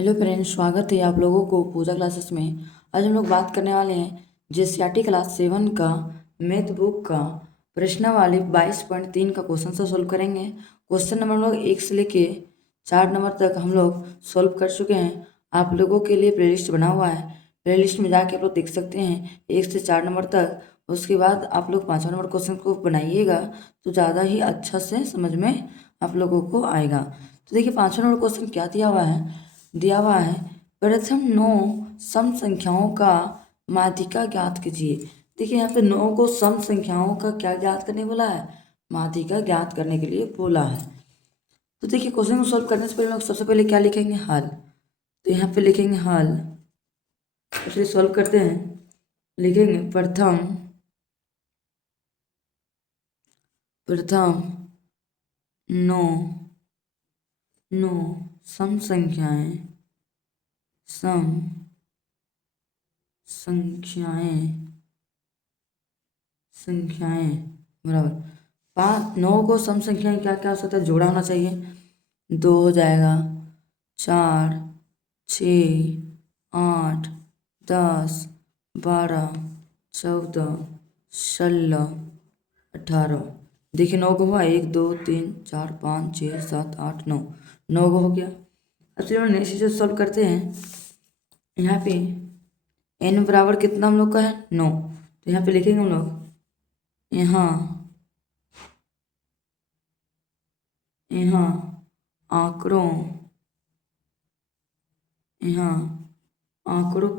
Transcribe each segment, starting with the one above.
Hello friends, स्वागत है आप लोगों को पूजा क्लासेस में। आज हम लोग बात करने वाले हैं जेसीईआरटी क्लास 7 का मैथ बुक का प्रश्नावली 22.3 का क्वेश्चन से सोल्व करेंगे। क्वेश्चन नंबर हम लोग 1 से लेके 4 नंबर तक हम लोग सोल्व कर चुके हैं। आप लोगों के लिए प्लेलिस्ट बना हुआ है, प्लेलिस्ट में जाके आप लोग देख सकते हैं 1 से 4 नंबर तक। उसके बाद आप लोग 5वां नंबर क्वेश्चन को बनाइएगा तो ज़्यादा ही अच्छा से समझ में आप लोगों को आएगा। तो देखिए 5वां नंबर क्वेश्चन क्या दिया हुआ है प्रथम 9 सम संख्याओं का माध्यिका ज्ञात कीजिए। देखिए यहाँ पे 9 को सम संख्याओं का क्या ज्ञात करने बोला है, माध्यिका ज्ञात करने के लिए बोला है। तो देखिए क्वेश्चन को सॉल्व करने से पहले लोग सबसे पहले क्या लिखेंगे, हल। तो यहाँ पे लिखेंगे हल, चलिए सॉल्व करते हैं। लिखेंगे प्रथम प्रथम 9 सम संख्याएं संख्याएं बराबर 5। 9 को सम संख्याएं क्या क्या हो सकता है, जोड़ा होना चाहिए। 2 हो जाएगा, 4, 6, 8, 10, 12, 14, 16, 18। देखिए 9 को हुआ 1 2 3 4 5 6 7 8 9, 9 को हो गया। अब चलिए नेक्स्ट चीज सॉल्व करते हैं। यहाँ पे n बराबर कितना हम लोग का है, 9। तो यहाँ पे लिखेंगे हम लोग यहाँ आंकड़ों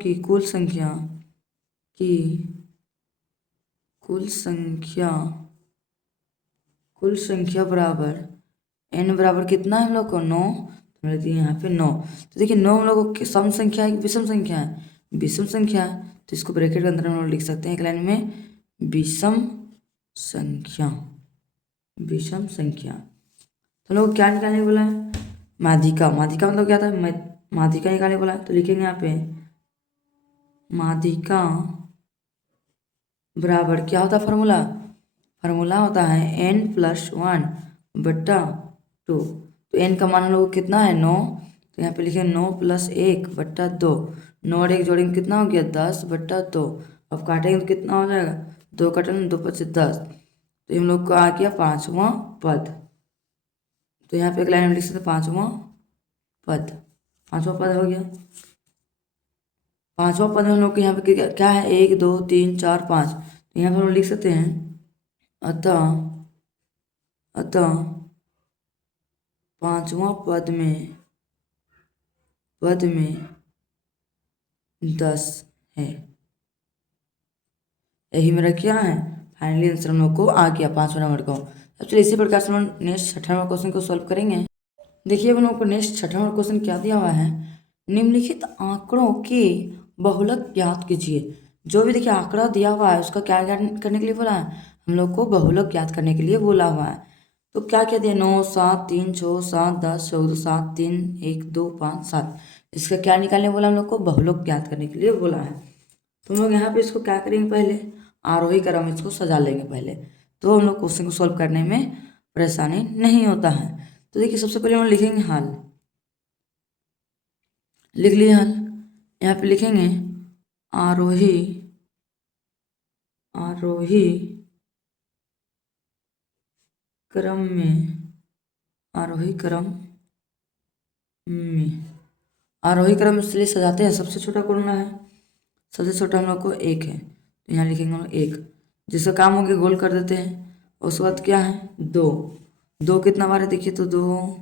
की कुल संख्या बराबर n बराबर कितना है हम लोग को, 9। तो लिख दिए यहाँ पे 9। तो देखिए 9 हम लोग को सम संख्या है कि विषम संख्या है, विषम संख्या है। तो इसको ब्रैकेट के अंदर हम लोग लिख सकते हैं एक लाइन में, विषम संख्या। तो लोग क्या निकालने बोला है, माध्यिका मतलब क्या था, माध्यिका निकालने बोला है। तो लिखेंगे यहाँ पे माध्यिका बराबर क्या होता है, फार्मूला होता है n+1/2। तो n का मान हम लोग कितना है, 9। तो यहाँ पे लिखे 9 + 1/2। 9 और 1 जोड़ेंगे कितना हो गया, 10/2। अब काटेंगे तो कितना हो जाएगा, 2 कटेंगे 2 × 5 = 10। तो हम लोग को आ गया 5वां पद। तो यहाँ पे एक लाइन में लिख सकते 5वां पद हो गया। 5वां पद में हम लोग के यहाँ पे क्या है, 1 2 3 4 5। तो यहाँ पर हम लोग लिख सकते हैं अतः 5वां पद में 10 है। यही मेरा क्या है, फाइनली आंसर हम लोग को आ गया 5वां नंबर को। अब चलिए इसी प्रकार से हम नेक्स्ट 6वां नंबर क्वेश्चन को सॉल्व करेंगे। देखिए हम लोग को नेक्स्ट 6वां नंबर क्वेश्चन क्या दिया हुआ है, निम्नलिखित आंकड़ों के बहुलक ज्ञात कीजिए। जो भी देखिए आंकड़ा दिया हुआ है उसका क्या ज्ञात करने के लिए बोला है, हम लोग को बहुलक ज्ञात करने के लिए बोला हुआ है। तो क्या क्या दिया, 9 7 3 6 7 10 14 7 3 1 2 5 7। इसका क्या निकालने बोला, हम लोग को बहुलक ज्ञात करने के लिए बोला है। तो हम लोग यहाँ पे इसको क्या करेंगे, पहले आरोही क्रम इसको सजा लेंगे पहले, तो हम लोग क्वेश्चन को सॉल्व करने में परेशानी नहीं होता है। तो देखिए सबसे पहले हम लिखेंगे हल, लिख लिए हल। यहाँ पे लिखेंगे आरोही क्रम में इसलिए सजाते हैं, सबसे छोटा कौन है, सबसे छोटा हम लोग को 1 है। तो यहाँ लिखेंगे हम 1, जिसका काम हो गया गोल कर देते हैं। उसके बाद क्या है, 2 कितना बार है, देखिए तो 2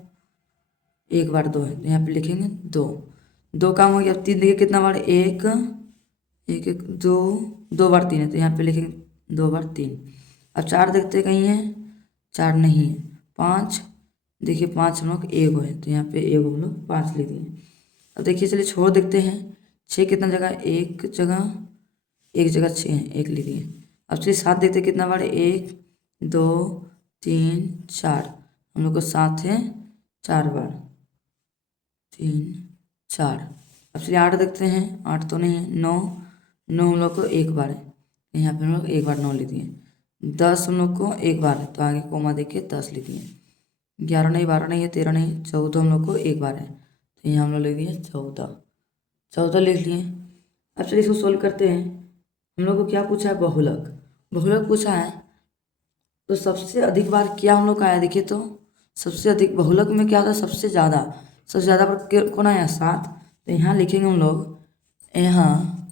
एक बार 2 है, तो यहाँ पे लिखेंगे 2 काम हो गया। अब 3 देखिए कितना बार, 1 1 2 बार 3 है, तो यहाँ पे लिखेंगे 2 बार 3। अब 4 देखते कहीं है, 4 नहीं है। 5 देखिए 5 हम लोग 1 है, तो यहाँ पे 1 हम लोग 5 लिख दिए। अब देखिए चलिए छोड़ देखते हैं, 6 कितना जगह, एक जगह 6 है, 1 लिख दिए। अब चलिए 7 देखते कितना बार, 1 2 3 4, हम लोग को 7 है 4 बार, 3 4। अब चलिए 8 देखते हैं, 8 तो नहीं है। 9 हम लोग को 1 बार है, यहाँ पे हम लोग 1 बार 9 लिख दिए। 10 हम लोग को 1 बार है, तो आगे कोमा देख के 10 लिख दिए। 11 नहीं, 12 नहीं है, 13 नहीं, 14 हम लोग को 1 बार है, तो यहाँ हम लोग लिख दिए 14, 14 लिख लिए। अब चलिए इसको सोल्व करते हैं। हम लोग को क्या पूछा है, बहुलक, बहुलक पूछा है। तो सबसे अधिक बार क्या हम लोग का आया, देखिए तो सबसे अधिक बहुलक में क्या होता है, सबसे ज़्यादा पर कौन आया, 7। तो यहाँ लिखेंगे हम लोग, यहाँ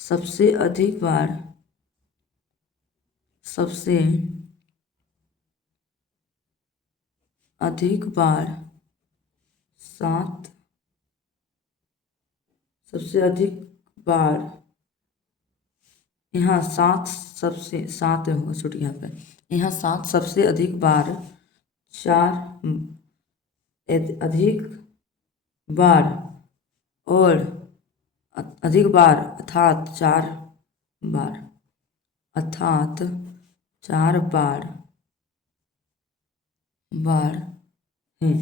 सबसे अधिक बार 7, सबसे अधिक बार यहाँ 7, सबसे 7 होगा छोटी यहाँ पे, यहाँ 7 सबसे अधिक बार 4 अधिक बार और अधिक बार अर्थात 4 बार, अर्थात 4 बार हैं।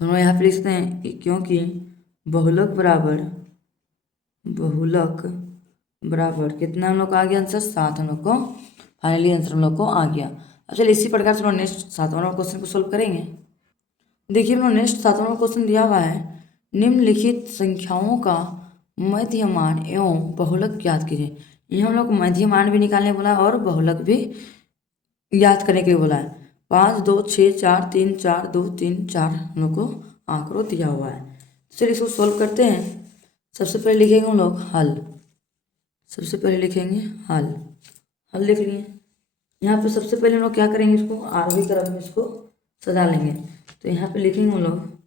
तो हम यहाँ पे लिखते हैं कि क्योंकि बहुलक बराबर कितना हम लोग को आ गया आंसर, 7 हम लोग को फाइनली आंसर हम लोग को आ गया। अब चलिए इसी प्रकार से हम लोग नेक्स्ट 7वां नंबर क्वेश्चन को सोल्व करेंगे। देखिए हम लोग नेक्स्ट 7वां नंबर क्वेश्चन दिया हुआ है, निम्नलिखित संख्याओं का मध्यमान एवं बहुलक ज्ञात कीजिए। ये हम लोग मध्यमान भी निकालने बोला है और बहुलक भी याद करने के लिए बोला है। 5 2 6 4 3 4 2 3 4 हम लोग को आंकड़ों दिया हुआ है। चलिए इसको सोल्व करते हैं। सबसे पहले लिखेंगे हम लोग हल, सबसे पहले लिखेंगे हल, हल लिख लिए। यहाँ पे सबसे पहले हम लोग क्या करेंगे, इसको आरोही क्रम में इसको सजा लेंगे। तो यहाँ पे लिखेंगे हम लोग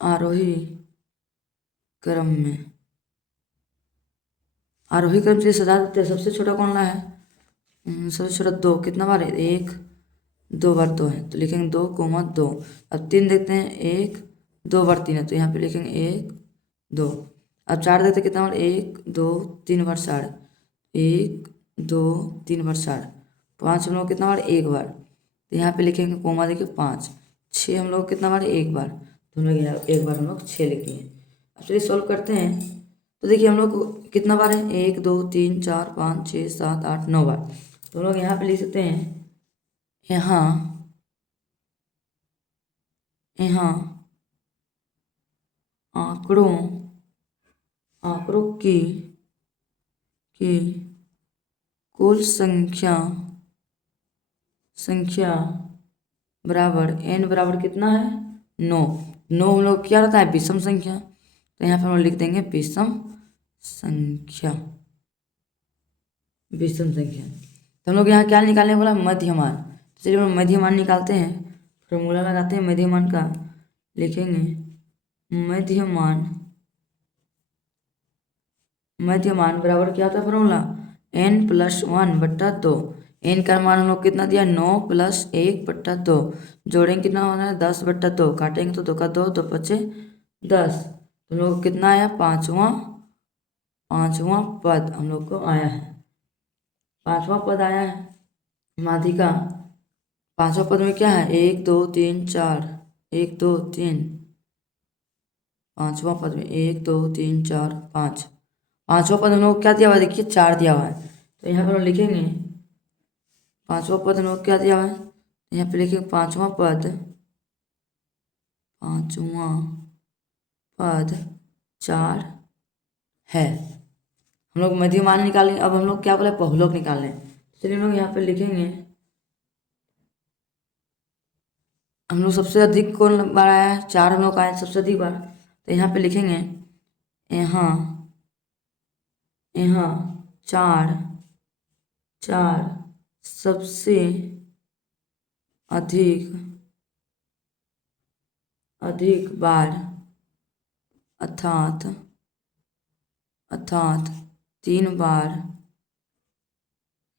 आरोही क्रम में, आरोही क्रम से सजा देते हैं। सबसे छोटा कौन सा है, सबसे छोटा 2, कितना बार है, 1 2 बार 2 है, तो लिखेंगे 2 2। अब 3 देखते हैं, 1 2 बार 3 है, तो यहाँ पे लिखेंगे 1 2। अब 4 देखते हैं, कितना बार, 1 2 3 बार 4, 1 2 3 बार 4। 5 हम लोग कितना बार, 1 बार, तो यहाँ पे लिखेंगे कोमा देखिए 5। 6 हम लोग कितना बार, 1 बार, तो हम लोग 1 बार हम लोग 6 लिख दिए। अब चलिए सॉल्व करते हैं। तो देखिए हम लोग कितना बार है, 1 2 3 4 5 6 7 8 9 बार। तो हम लोग यहाँ पे लिख सकते हैं, यहाँ आंकड़ों की कुल संख्या बराबर n बराबर कितना है, 9। 9 हम लोग क्या रहता है, विषम संख्या, तो यहाँ पे हम लोग लिख देंगे विषम संख्या। तो हम लोग यहाँ क्या निकालने बोला, मध्यमान। चलिए हम मध्यमान निकालते हैं, फॉर्मूला लगाते हैं मध्यमान का। लिखेंगे मध्यमान बराबर क्या होता है फॉर्मूला, n+1/2। n का मान हम लोग कितना दिया, 9 + 1/2। जोड़ेंगे कितना होना है, 10/2। काटेंगे तो 2 का 2, 2 5 10। हम लोग कितना आया, पाँचवां पद हम लोग को आया है, 5वां पद आया है। माध्यिका 5वां पद में क्या है, 1 2 3 4, 1 2 3। 5वां पद में 1 2 3 4 5। 5वां पद हम लोग क्या दिया हुआ है, देखिए 4 दिया हुआ है, तो यहाँ पर हम लिखेंगे 5वां पद हम लोग क्या दिया हुआ है, यहाँ पे लिखेंगे 5वां पद 4 है। हम लोग मध्यमान निकालेंगे। अब हम लोग क्या बोले, बहुलक निकालें। चलिए हम लोग यहाँ पे लिखेंगे, हम लोग सबसे अधिक कौन बार आया है, 4 हम लोग आए सबसे अधिक बार, तो यहाँ पे लिखेंगे यहाँ 4 सबसे अधिक बार, अर्थात 3 बार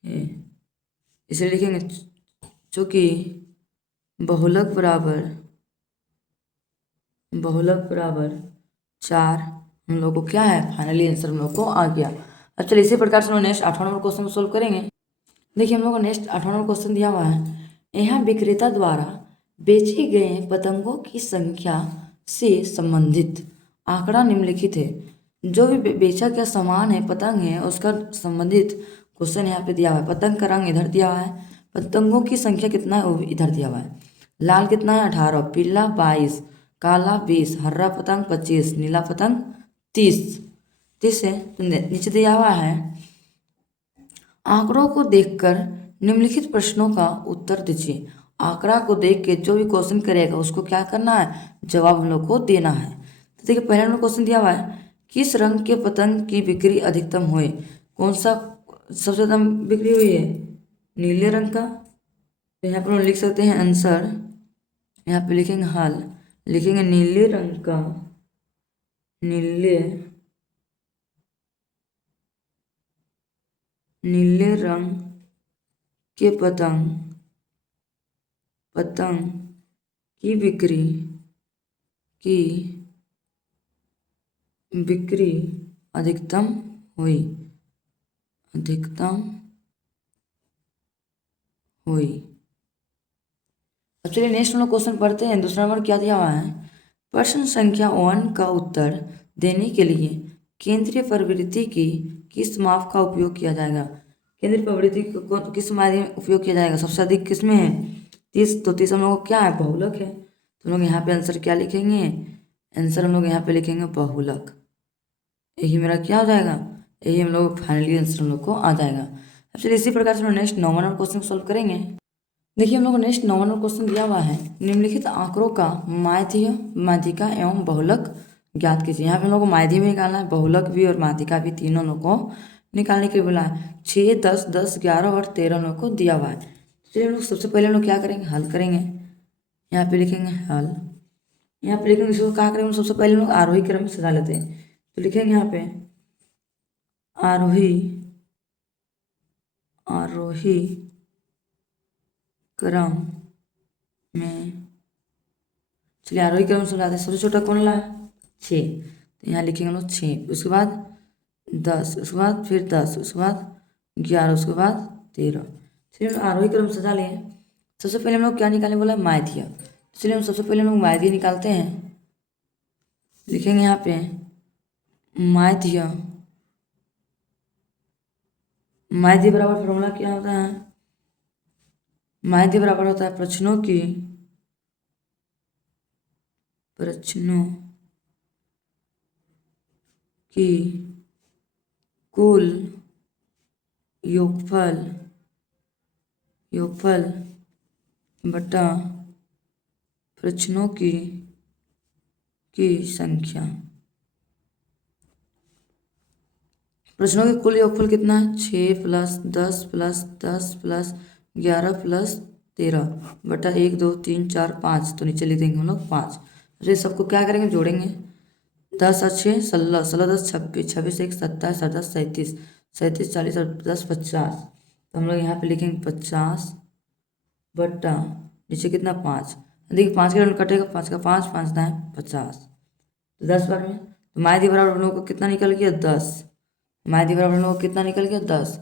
है। इसे लिखेंगे चूँकि बहुलक बराबर 4 हम लोग को क्या है, फाइनली आंसर हम लोग को आ गया। अब चलिए इसी प्रकार से हम नेक्स्ट 8वां नंबर क्वेश्चन को सोल्व करेंगे। देखिए हम लोग को नेक्स्ट 8वां नंबर क्वेश्चन दिया हुआ है, यहाँ विक्रेता द्वारा बेचे गए पतंगों की संख्या से संबंधित आंकड़ा निम्नलिखित है। जो भी बेचक या सामान है, पतंग है, उसका संबंधित क्वेश्चन यहाँ पे दिया हुआ है। पतंग का रंग इधर दिया हुआ है, पतंगों की संख्या कितना है वो भी इधर दिया हुआ है। लाल कितना है 18, पीला 22, काला 20, हरा पतंग 25, नीला पतंग 30। 30 है तो नीचे दिया हुआ है आंकड़ों को देखकर निम्नलिखित प्रश्नों का उत्तर दीजिए। आंकड़ा को देख के जो भी क्वेश्चन करेगा उसको क्या करना है, जवाब हम लोग को देना है। तो देखिए पहले हमने क्वेश्चन दिया हुआ है किस रंग के पतंग की बिक्री अधिकतम हुई। कौन सा सबसे ज़्यादा बिक्री हुई है, नीले रंग का। तो यहाँ पर हम लिख सकते हैं आंसर, यहाँ पे लिखेंगे हल, लिखेंगे नीले रंग का, नीले नीले रंग के पतंग की बिक्री अधिकतम हुई, अब चलिए नेक्स्ट हम लोग क्वेश्चन पढ़ते हैं। दूसरा नंबर क्या दिया हुआ है, प्रश्न संख्या 1 का उत्तर देने के लिए केंद्रीय प्रवृत्ति की किस माप का उपयोग किया जाएगा। केंद्रीय प्रवृत्ति को किस माध्यम में उपयोग किया जाएगा, सबसे अधिक किस में है 30। तो 30 हम लोग को क्या है, बहुलक है। तो हम लोग यहाँ पे आंसर क्या लिखेंगे, आंसर हम लोग यहाँ पे लिखेंगे बहुलक। यही मेरा क्या हो जाएगा, यही हम लोग फाइनली आंसर हम लोग को आ जाएगा। अब चलिए इसी प्रकार से हम नेक्स्ट 9 नंबर क्वेश्चन सॉल्व करेंगे। देखिए हम लोग को नेक्स्ट 9 नंबर क्वेश्चन दिया हुआ है, निम्नलिखित आंकड़ों का माध्य, माध्यिका एवं बहुलक ज्ञात कीजिए। यहाँ पे हम लोग को माध्य भी निकालना है, बहुलक भी और माध्यिका भी, तीनों लोग को निकालने के लिए बोला है। 6, 10, 10, 11 और 13 लोग को दिया हुआ है। चलिए हम लोग सबसे पहले हम लोग क्या करेंगे, हल करेंगे। यहाँ पे लिखेंगे हल, यहाँ पे लिखेंगे इसको क्या करेंगे, सबसे पहले हम लोग आरोही क्रम में सजा लेते हैं। तो लिखेंगे यहाँ पे आरोही क्रम में, चलिए आरोही क्रम में समझाते हैं। सबसे छोटा कौन ला है 6, तो यहाँ लिखेंगे हम लोग 6, उसके बाद 10, उसके बाद फिर 10, उसके बाद 11, उसके बाद 13। चलिए हम आरोही क्रम सजा लिए। सबसे पहले हम लोग क्या निकालें बोला, माध्य। चलिए हम सबसे पहले हम लोग माध्य निकालते हैं। लिखेंगे यहाँ पे माध्य, माध्य बराबर फॉर्मूला क्या होता है, माध्य बराबर होता है प्रश्नों की कुल योगफल बटा प्रश्नों की संख्या। प्रश्नों की कुल योगफल कितना है, 6 + 10 + 10 + 11 + 13 बटा 1, 2, 3, 4, 5। तो नीचे लिख देंगे हम लोग 5। तो सबको क्या करेंगे, जोड़ेंगे। 10 और 6 16, 16 10 26, 26 1 27, 10 37, 37 40 और 10 50। तो हम लोग यहाँ पे लिखेंगे 50 बटा नीचे कितना 5। देखिए 5 के रन कटेगा, 5 का 5, 5 दाएँ 50। तो 10 बार में तो माध्य बराबर हम लोग को कितना निकल गया 10। माध्य बराबर हम लोग को कितना निकल गया 10।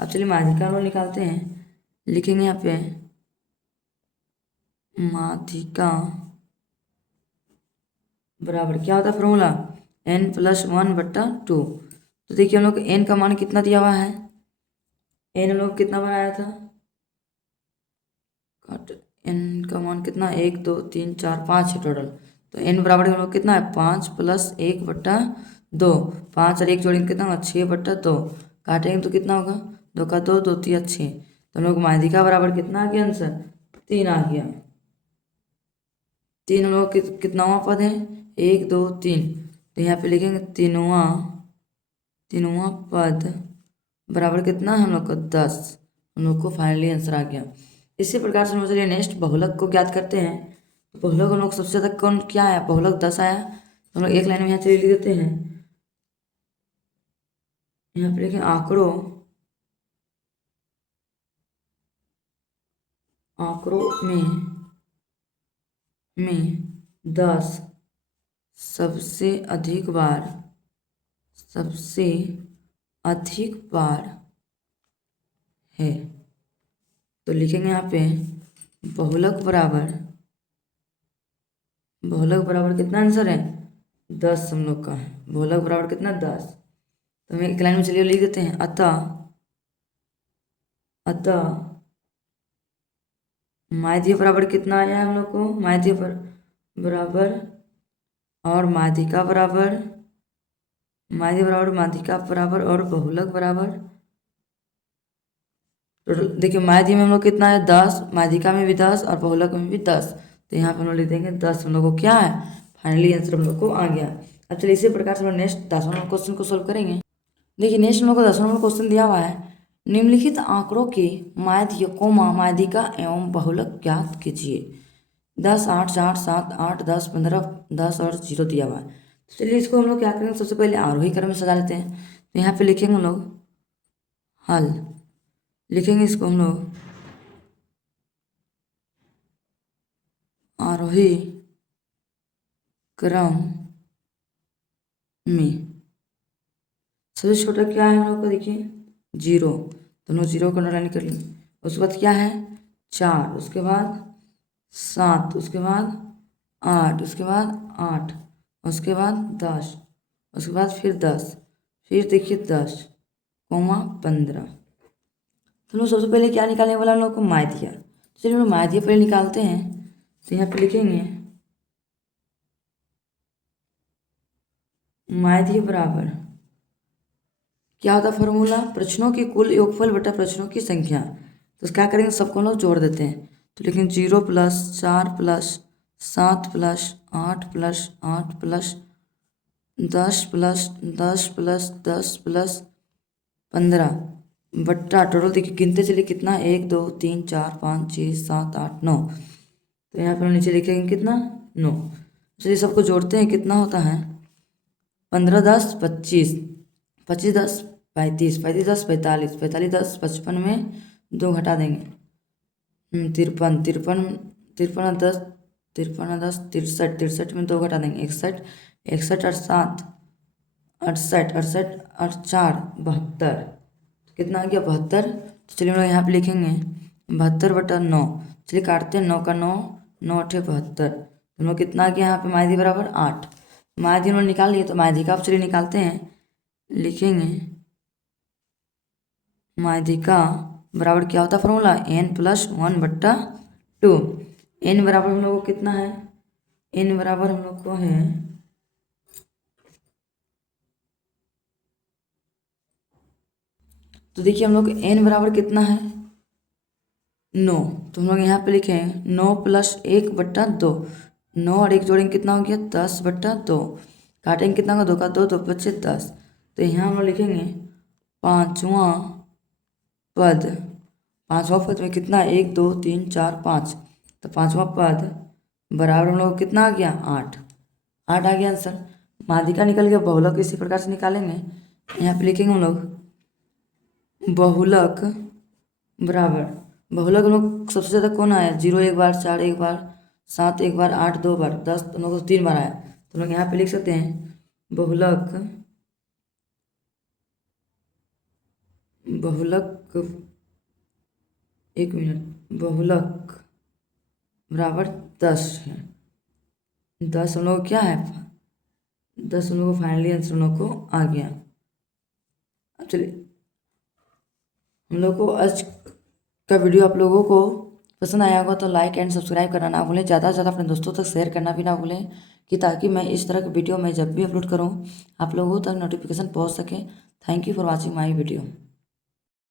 अब चलिए माध्यिका हम लोग निकालते हैं। लिखेंगे यहाँ पे माध्यिका बराबर क्या होता है फॉर्मूला, n + 1/2। तो देखिए हम लोग को n का मान कितना दिया हुआ है, n हम लोग कितना बनाया था, n का मान कितना 1 2 3 4 5 है टोटल। तो n बराबर हम लोग कितना है 5 + 1/2, 5 और 1 जोड़ेंगे कितना होगा 6/2, काटेंगे तो कितना होगा 2 का 2, 2 3 6। तो हम लोग माध्यिका बराबर कितना आ गया आंसर 3 आ गया। 3 हम लोग कितनावां पद है 1 2 3। तो यहाँ पे लिखेंगे तीनवां पद बराबर कितना है हम लोग को 10। हम लोग को फाइनली आंसर आ गया। इसी प्रकार से हम चलिए नेक्स्ट बहुलक को ज्ञात करते हैं। बहुलक हम लोग सबसे ज़्यादा कौन क्या आया, बहुलक 10 आया। तो हम लोग एक लाइन में यहाँ चलिए लिख देते हैं। यहाँ पे लिखें आंकड़ों में 10 सबसे अधिक बार है। तो लिखेंगे यहाँ पे बहुलक बराबर कितना आंसर है 10 हम लोग का है, बहुलक बराबर कितना 10। तो हम एक लाइन में चलिए लिख देते हैं, अतः माध्यिका बराबर कितना आया हम लोग को, माध्यिका बराबर और माध्यिका बराबर, माध्यिका बराबर और बहुलक बराबर। तो देखिए माध्यिका में हम लोग कितना है 10, माध्यिका में भी 10 और बहुलक में भी 10। तो यहाँ पे हम लोग लिख देंगे 10 हम लोग को क्या है, फाइनली आंसर हम लोग को आ गया। अब चलिए इसी प्रकार से हम लोग नेक्स्ट 10वां नंबर क्वेश्चन को सोल्व करेंगे। देखिए नेक्स्ट हम लोग को 10वां नंबर क्वेश्चन दिया हुआ है, निम्नलिखित आंकड़ों के माध्यिका एवं बहुलक ज्ञात कीजिए। 10, 8, 4, 7, 8, 10, 15, 10 और 0 दिया हुआ है। तो चलिए इसको हम लोग क्या करेंगे, सबसे पहले आरोही क्रम में सजा लेते हैं। तो यहाँ पे लिखेंगे हम लोग हल, लिखेंगे इसको हम लोग आरोही क्रम में। सबसे छोटा क्या है हम लोग को, देखिए 0, तो हम लोग 0 को अंडरलाइन कर लेंगे। उसके बाद क्या है 4, उसके बाद 7, उसके बाद 8, उसके बाद 8, उसके बाद 10, उसके बाद फिर 10, फिर देखिए 10, 15। तो लोग सबसे पहले क्या निकालने वाला हम लोग को माध्यिका। चलिए हम लोग माध्यिका पहले निकालते हैं। तो यहाँ पे लिखेंगे माध्यिका बराबर क्या होता है फॉर्मूला, प्रश्नों की कुल योगफल बटा प्रश्नों की संख्या। तो क्या करेंगे, सबको हम लोग जोड़ देते हैं। तो लेकिन 0 + 4 + 7 + 8 + 8 + 10 + 10 + 10 + 15 बट्टा टोटल देखिए गिनते चलिए कितना 1 2 3 4 5 6 7 8 9। तो यहाँ पर नीचे लिखेंगे कितना 9। चलिए सबको जोड़ते हैं, कितना होता है 15 10 25, 25 10 35, 35 10 45, 45 10 55 में 2 घटा देंगे 53, 53 53 10 53 10 63, 63 में 2 घटा देंगे 61, 61 और 7 68, 68 और 4 72। कितना आ गया 72। तो चलिए हम लोग यहाँ पे लिखेंगे 72/9। चलिए काटते हैं 9 का 9, 9 8 72। हम लोग कितना आ गया यहाँ पे माध्यिका बराबर 8। माध्यिका हम लोग निकाल लिए, तो माध्यिका आप चलिए निकालते हैं। लिखेंगे माध्यिका बराबर क्या होता है फॉर्मूला, n + 1/2। n बराबर हम लोग को कितना है, n बराबर हम लोग को है तो देखिए हम लोग n बराबर कितना है 9। तो हम लोग यहाँ पे लिखे 9 + 1/2। 9 और 1 जोड़ेंगे कितना हो गया 10/2। काटेंगे कितना होगा 2 का 2, 2 बचे 10। तो यहाँ हम लोग लिखेंगे पाँचवां पद। पाँचवां पद में कितना 1 2 3 4 5। तो पाँचवां पद बराबर हम लोग कितना आ गया 8। 8 आ गया आंसर। माध्यिका निकल गया, बहुलक इसी प्रकार से निकालेंगे। यहाँ पे लिखेंगे हम लोग बहुलक बराबर, बहुलक हम लोग सबसे ज़्यादा कौन आया 0 1 बार, 4 1 बार, 7 1 बार, 8 2 बार, 10 तो हम लोग को 3 बार आया। तो हम लोग यहाँ पे लिख सकते हैं बहुलक एक मिनट, बहुलक बराबर 10 है। 10 हम लोग को क्या है 10 हम लोग को फाइनली आंसर हम लोग को आ गया। अब चलिए हम लोग को आज का वीडियो आप लोगों को पसंद आया होगा तो लाइक एंड सब्सक्राइब करना ना भूलें, ज़्यादा से ज़्यादा अपने दोस्तों तक शेयर करना भी ना भूलें, कि ताकि मैं इस तरह की वीडियो मैं जब भी अपलोड करूँ आप लोगों तक नोटिफिकेशन पहुँच सके। Thank you for watching my video.